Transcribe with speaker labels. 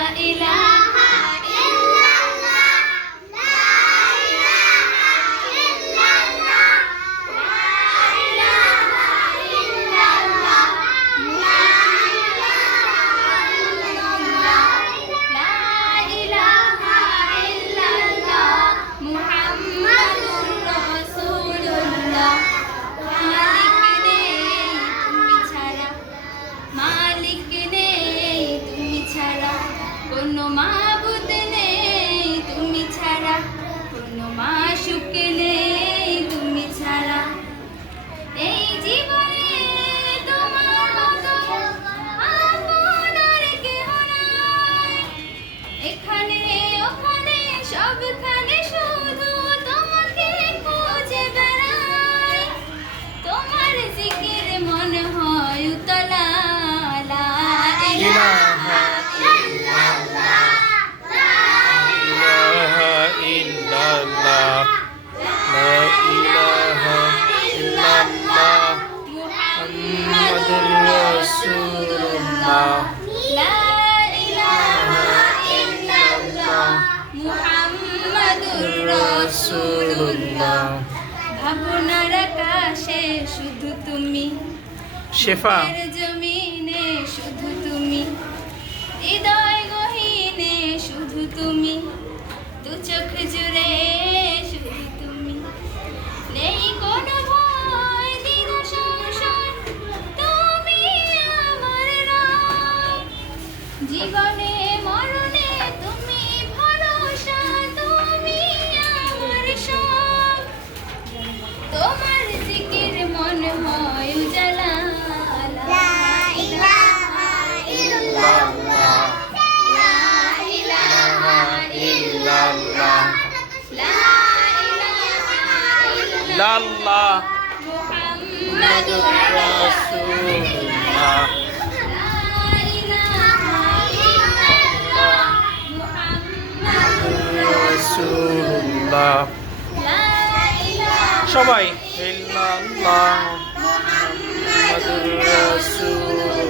Speaker 1: y ¡Recibo! রাসূলুল্লাহ। ভাবনার আকাশে শুধু তুমি।
Speaker 2: শেফা।
Speaker 1: জমিনে শুধু তুমি। হৃদয় গহীনে শুধু তুমি। দু চোখ জুড়ে শুধু তুমি। নেই কোনো জীবনে ইল্লাল্লাহ মুহাম্মাদুর রাসূলুল্লাহ
Speaker 2: সবাই ইল্লাল্লাহ মুহাম্মাদুর রাসূলুল্লাহ।